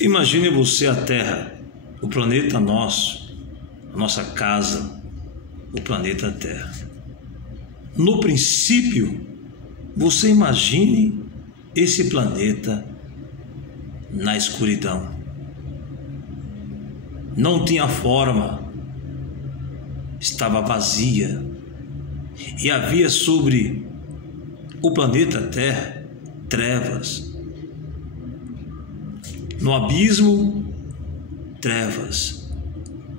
Imagine você a Terra, o planeta nosso, a nossa casa, o planeta Terra. No princípio, você imagine esse planeta na escuridão. Não tinha forma, estava vazia, e havia sobre o planeta Terra trevas. No abismo, trevas,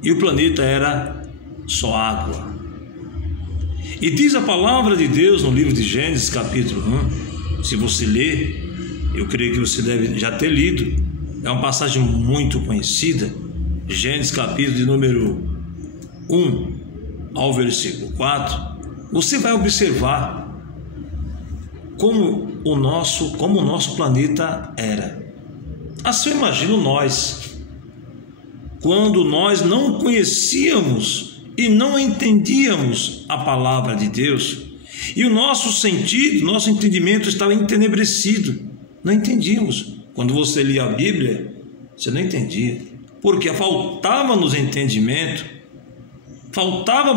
e o planeta era só água. E diz a palavra de Deus no livro de Gênesis, capítulo 1, se você ler, eu creio que você deve já ter lido, é uma passagem muito conhecida, Gênesis capítulo de número 1 ao versículo 4, você vai observar como o nosso planeta era. Assim eu imagino nós, quando nós não conhecíamos e não entendíamos a palavra de Deus, e o nosso sentido, nosso entendimento estava entenebrecido, não entendíamos. Quando você lia a Bíblia, você não entendia, porque faltava-nos entendimento, faltava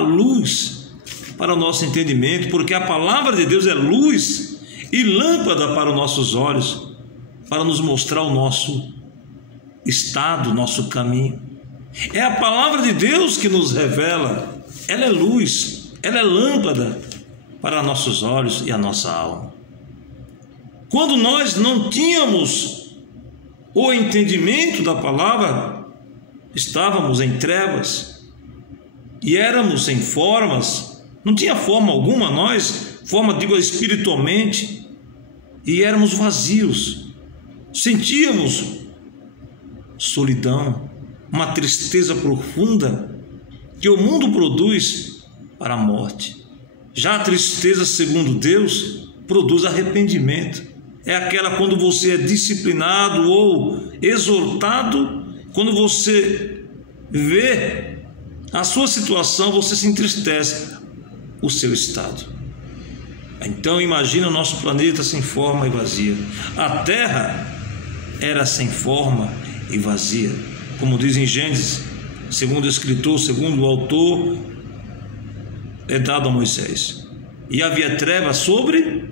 luz para o nosso entendimento, porque a palavra de Deus é luz e lâmpada para os nossos olhos, para nos mostrar o nosso estado, o nosso caminho. É a palavra de Deus que nos revela, ela é luz, ela é lâmpada para nossos olhos e a nossa alma. Quando nós não tínhamos o entendimento da palavra, estávamos em trevas e éramos sem formas, não tinha forma alguma nós, digo espiritualmente, e éramos vazios, sentíamos solidão, uma tristeza profunda que o mundo produz para a morte. Já a tristeza, segundo Deus, produz arrependimento. É aquela quando você é disciplinado ou exortado, quando você vê a sua situação, você se entristece, o seu estado. Então imagina o nosso planeta sem forma e vazia. A Terra era sem forma e vazia, como diz em Gênesis, segundo o escritor, segundo o autor, é dado a Moisés. E havia trevas sobre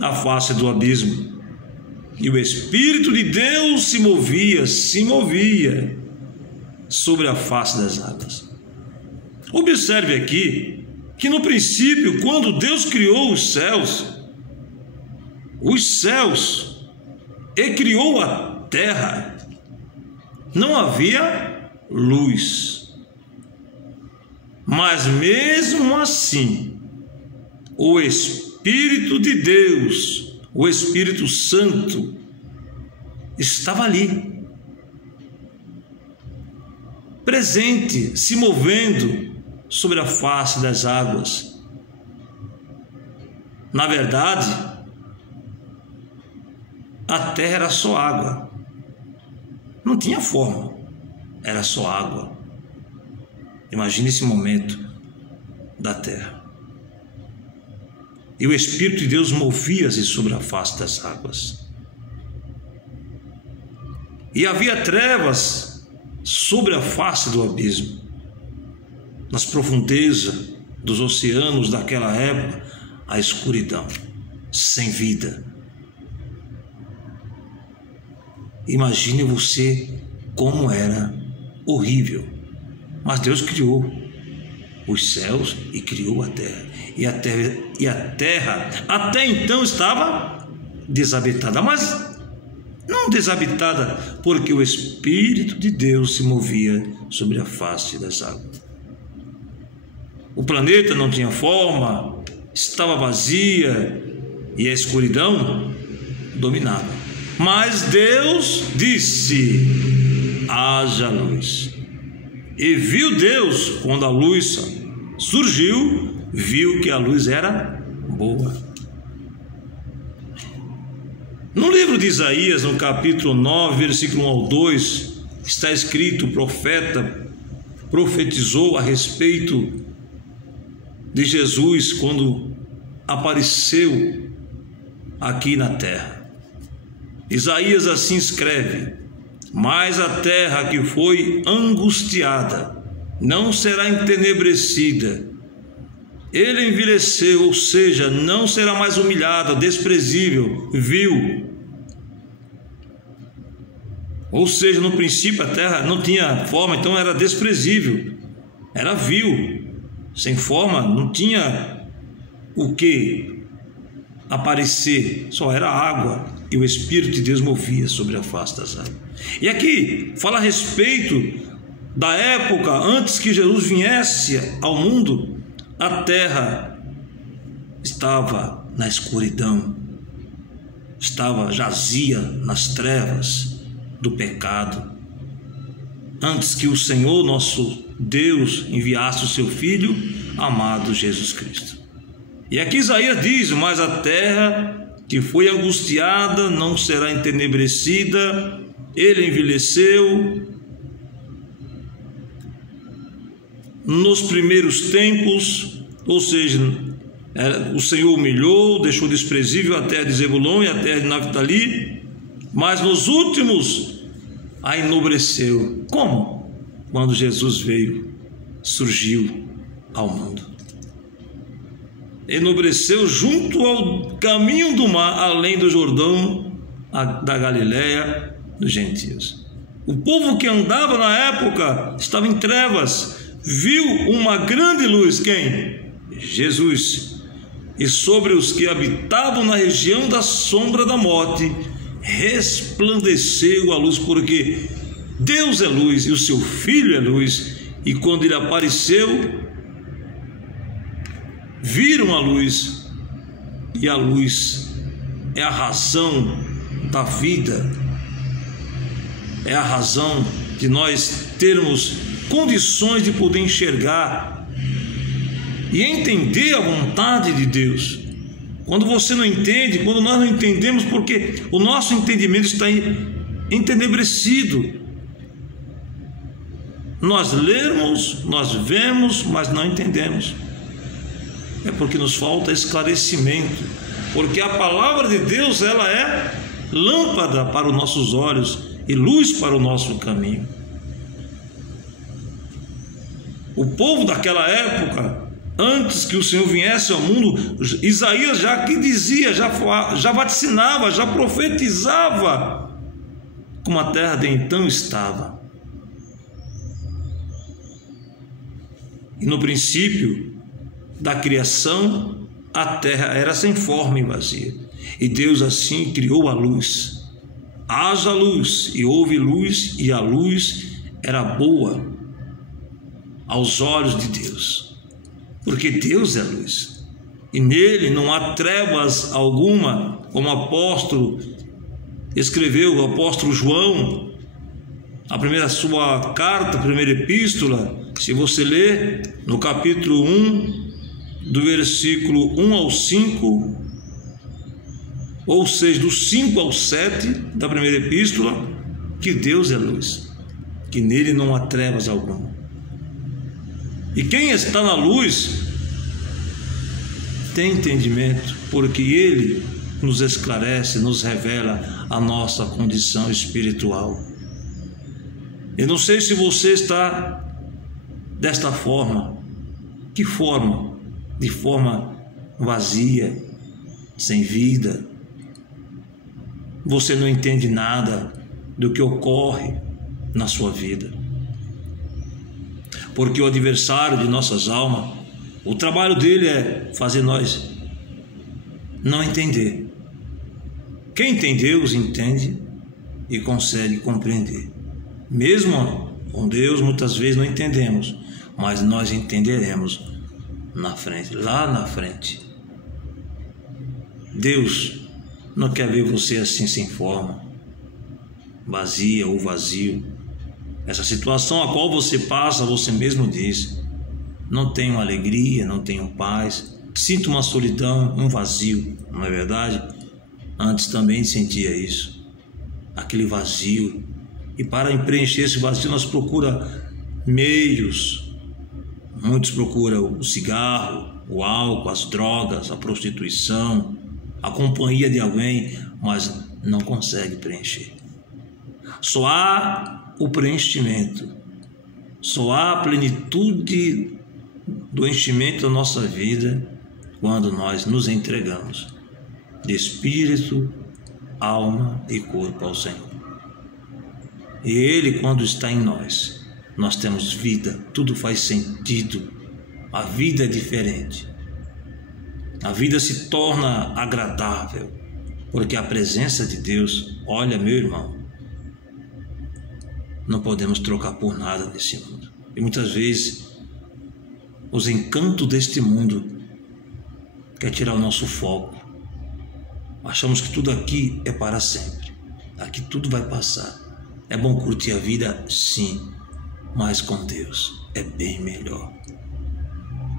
a face do abismo, e o Espírito de Deus se movia sobre a face das águas. Observe aqui que no princípio, quando Deus criou os céus e criou a terra, não havia luz. Mas mesmo assim, o Espírito de Deus, o Espírito Santo, estava ali, presente, se movendo sobre a face das águas. Na verdade, a terra era só água, não tinha forma, era só água. Imagine esse momento da terra. E o Espírito de Deus movia-se sobre a face das águas. E havia trevas sobre a face do abismo. Nas profundezas dos oceanos daquela época, a escuridão, sem vida. Imagine você como era horrível. Mas Deus criou os céus e criou a terra. E a terra até então estava desabitada, mas não desabitada porque o Espírito de Deus se movia sobre a face das águas. O planeta não tinha forma, estava vazia e a escuridão dominava. Mas Deus disse: haja luz. E viu Deus, quando a luz surgiu, viu que a luz era boa. No livro de Isaías, no capítulo 9, versículo 1 ao 2, está escrito: o profeta profetizou a respeito de Jesus quando apareceu aqui na terra. Isaías assim escreve: mas a terra que foi angustiada não será entenebrecida. Ele envelheceu, ou seja, não será mais humilhada, desprezível, vil. Ou seja, no princípio a terra não tinha forma, então era desprezível, era vil, sem forma, não tinha o que aparecer, só era água, e o Espírito de Deus movia sobre a face das águas. E aqui fala a respeito da época antes que Jesus viesse ao mundo. A terra estava na escuridão, jazia nas trevas do pecado, antes que o Senhor nosso Deus enviasse o seu Filho amado Jesus Cristo. E aqui Isaías diz: mas a terra que foi angustiada não será entenebrecida. Ele envelheceu nos primeiros tempos, ou seja, o Senhor humilhou, deixou desprezível a terra de Zebulon e a terra de Naftali, mas nos últimos a enobreceu. Como? Quando Jesus veio, surgiu ao mundo. Enobreceu junto ao caminho do mar, além do Jordão, da Galileia, dos gentios. O povo que andava na época estava em trevas, viu uma grande luz. Quem? Jesus. E sobre os que habitavam na região da sombra da morte resplandeceu a luz, porque Deus é luz e o seu Filho é luz. E quando ele apareceu, viram a luz, e a luz é a razão da vida, é a razão de nós termos condições de poder enxergar e entender a vontade de Deus. Quando você não entende, quando nós não entendemos, porque o nosso entendimento está entenebrecido. Nós lemos, nós vemos, mas não entendemos. É porque nos falta esclarecimento, porque a palavra de Deus, ela é lâmpada para os nossos olhos e luz para o nosso caminho. O povo daquela época, antes que o Senhor viesse ao mundo, Isaías já que dizia, já vaticinava, já profetizava como a terra de então estava. E no princípio da criação, a terra era sem forma e vazia, e Deus assim criou a luz. Haja luz, e houve luz, e a luz era boa aos olhos de Deus, porque Deus é luz, e nele não há trevas alguma, como o apóstolo escreveu, o apóstolo João, a sua carta, a primeira epístola. Se você ler no capítulo 1, do versículo 1 ao 5, ou seja, do 5 ao 7 da primeira epístola, que Deus é luz, que nele não há trevas alguma. E quem está na luz tem entendimento, porque ele nos esclarece, nos revela a nossa condição espiritual. Eu não sei se você está desta forma. Que forma? De forma vazia, sem vida. Você não entende nada do que ocorre na sua vida, porque o adversário de nossas almas, o trabalho dele é fazer nós não entender. Quem tem Deus entende e consegue compreender. Mesmo com Deus, muitas vezes não entendemos, mas nós entenderemos na frente, lá na frente. Deus não quer ver você assim, sem forma, vazia ou vazio. Essa situação a qual você passa, você mesmo diz: não tenho alegria, não tenho paz, sinto uma solidão, um vazio. Não é verdade? Antes também sentia isso, aquele vazio. E para preencher esse vazio nós procuramos meios. Muitos procuram o cigarro, o álcool, as drogas, a prostituição, a companhia de alguém, mas não consegue preencher. Só há o preenchimento, só há a plenitude do enchimento da nossa vida quando nós nos entregamos de espírito, alma e corpo ao Senhor. E Ele, quando está em nós, nós temos vida, tudo faz sentido, a vida é diferente. A vida se torna agradável, porque a presença de Deus, olha, meu irmão, não podemos trocar por nada nesse mundo. E muitas vezes, os encantos deste mundo quer tirar o nosso foco. Achamos que tudo aqui é para sempre. Aqui tudo vai passar. É bom curtir a vida, sim, mas com Deus é bem melhor.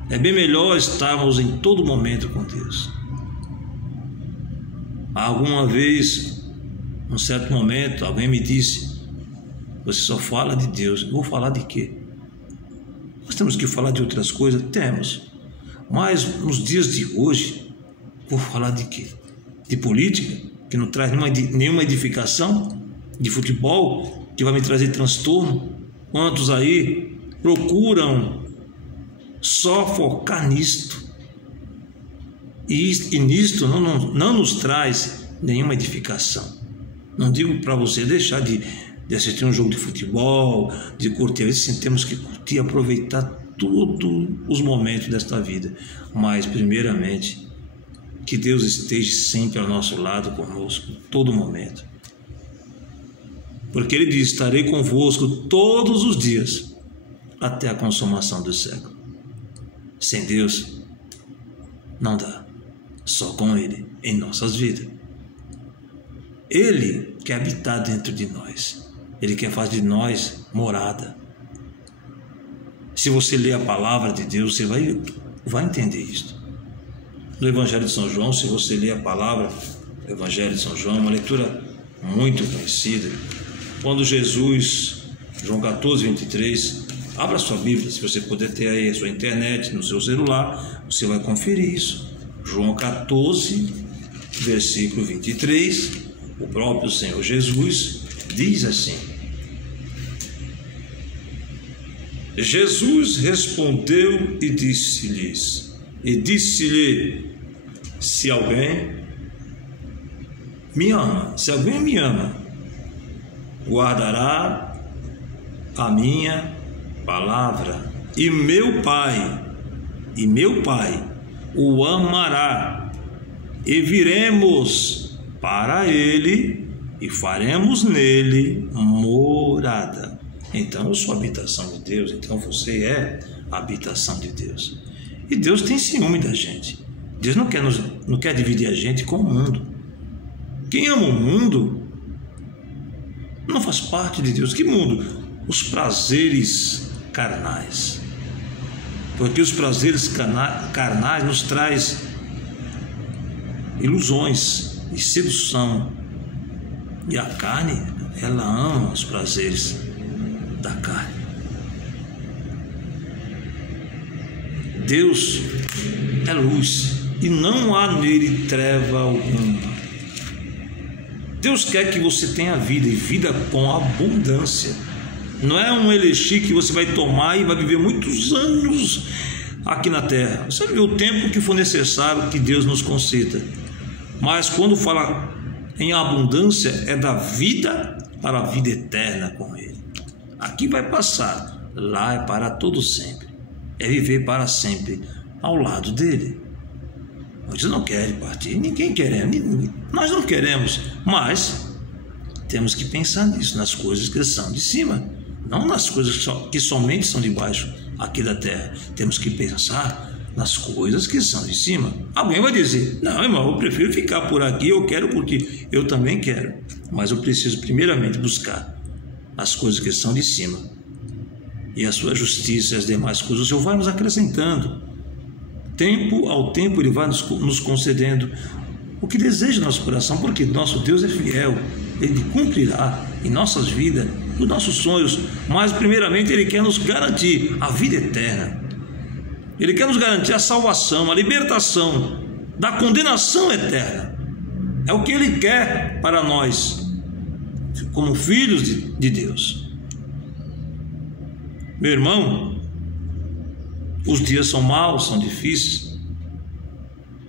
É bem melhor estarmos em todo momento com Deus. Alguma vez, num certo momento, alguém me disse: você só fala de Deus. Eu vou falar de quê? Nós temos que falar de outras coisas? Temos. Mas nos dias de hoje, vou falar de quê? De política, que não traz nenhuma edificação? De futebol, que vai me trazer transtorno? Quantos aí procuram só focar nisto? E nisto não nos traz nenhuma edificação. Não digo para você deixar de assistir um jogo de futebol, de curtir. Sim, temos que curtir, aproveitar todos os momentos desta vida. Mas, primeiramente, que Deus esteja sempre ao nosso lado, conosco, em todo momento. Porque Ele diz: estarei convosco todos os dias, até a consumação do século. Sem Deus, não dá. Só com Ele, em nossas vidas. Ele quer habitar dentro de nós. Ele quer fazer de nós morada. Se você ler a palavra de Deus, você vai entender isso. No Evangelho de São João, se você ler a palavra, o Evangelho de São João, uma leitura muito conhecida. Quando Jesus, João 14, 23, abra sua Bíblia, se você puder ter aí a sua internet, no seu celular, você vai conferir isso. João 14, versículo 23, o próprio Senhor Jesus diz assim: Jesus respondeu e disse-lhe: se alguém me ama, guardará a minha palavra, e meu Pai o amará, e viremos para ele e faremos nele morada. Então eu sou a habitação de Deus, então você é a habitação de Deus. E Deus tem ciúme da gente. Deus não quer dividir a gente com o mundo. Quem ama o mundo não faz parte de Deus. Que mundo? Os prazeres carnais. Porque os prazeres carnais nos traz ilusões e sedução. E a carne, ela ama os prazeres da carne. Deus é luz e não há nele treva alguma. Deus quer que você tenha vida, e vida com abundância. Não é um elixir que você vai tomar e vai viver muitos anos aqui na terra. Você vai viver o tempo que for necessário, que Deus nos conceda. Mas quando fala em abundância, é da vida para a vida eterna com Ele. Aqui vai passar, lá é para todo sempre. É viver para sempre ao lado dele. Muitos não querem partir, ninguém quer, nós não queremos, mas temos que pensar nisso, nas coisas que são de cima, não nas coisas que somente são de baixo aqui da terra. Temos que pensar nas coisas que são de cima. Alguém vai dizer: não, irmão, eu prefiro ficar por aqui, eu quero porque eu também quero, mas eu preciso primeiramente buscar as coisas que são de cima, e a sua justiça e as demais coisas o Senhor vai nos acrescentando. Tempo ao tempo Ele vai nos concedendo o que deseja nosso coração, porque nosso Deus é fiel. Ele cumprirá em nossas vidas os nossos sonhos, mas primeiramente Ele quer nos garantir a vida eterna. Ele quer nos garantir a salvação, a libertação da condenação eterna. É o que Ele quer para nós, como filhos de Deus. Meu irmão, os dias são maus, são difíceis,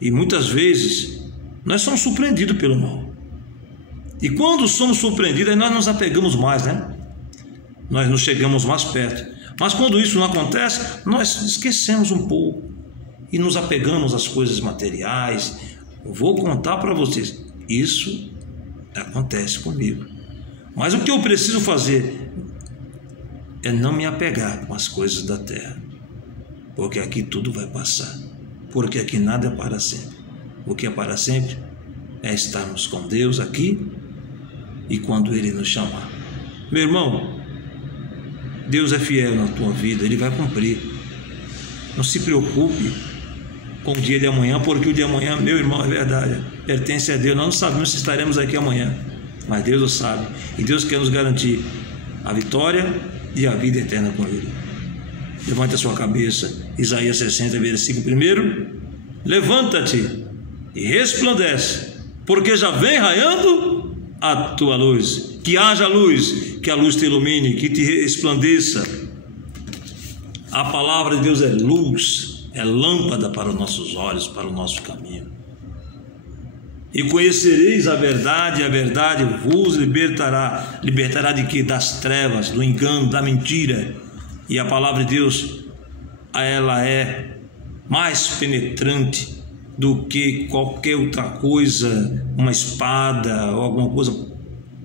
e muitas vezes nós somos surpreendidos pelo mal. E quando somos surpreendidos, aí nós nos apegamos mais, né? Nós nos chegamos mais perto. Mas quando isso não acontece, nós esquecemos um pouco e nos apegamos às coisas materiais. Eu vou contar para vocês, isso acontece comigo. Mas o que eu preciso fazer é não me apegar com as coisas da terra, porque aqui tudo vai passar, porque aqui nada é para sempre. O que é para sempre é estarmos com Deus aqui e quando Ele nos chamar. Meu irmão, Deus é fiel na tua vida, Ele vai cumprir. Não se preocupe com o dia de amanhã, porque o dia de amanhã, meu irmão, é verdade, pertence a Deus. Nós não sabemos se estaremos aqui amanhã, mas Deus o sabe, e Deus quer nos garantir a vitória e a vida eterna com Ele. Levante a sua cabeça. Isaías 60, versículo 1. Levanta-te e resplandece, porque já vem raiando a tua luz. Que haja luz, que a luz te ilumine, que te resplandeça. A palavra de Deus é luz, é lâmpada para os nossos olhos, para o nosso caminho. E conhecereis a verdade vos libertará. Libertará de quê? Das trevas, do engano, da mentira. E a palavra de Deus, ela é mais penetrante do que qualquer outra coisa, uma espada ou alguma coisa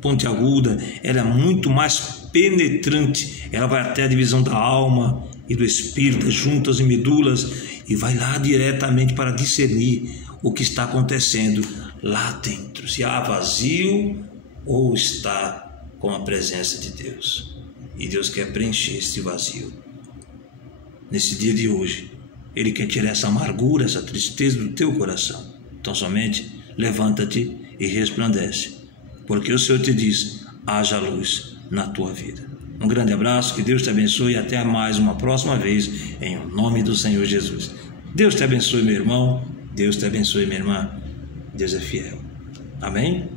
pontiaguda. Ela é muito mais penetrante. Ela vai até a divisão da alma e do espírito, das juntas e medulas, e vai lá diretamente para discernir o que está acontecendo lá dentro, se há vazio ou está com a presença de Deus. E Deus quer preencher esse vazio nesse dia de hoje. Ele quer tirar essa amargura, essa tristeza do teu coração. Então somente levanta-te e resplandece, porque o Senhor te diz: haja luz na tua vida. Um grande abraço, que Deus te abençoe e até mais uma próxima vez, em nome do Senhor Jesus. Deus te abençoe, meu irmão. Deus te abençoe, minha irmã. Deus é fiel. Amém?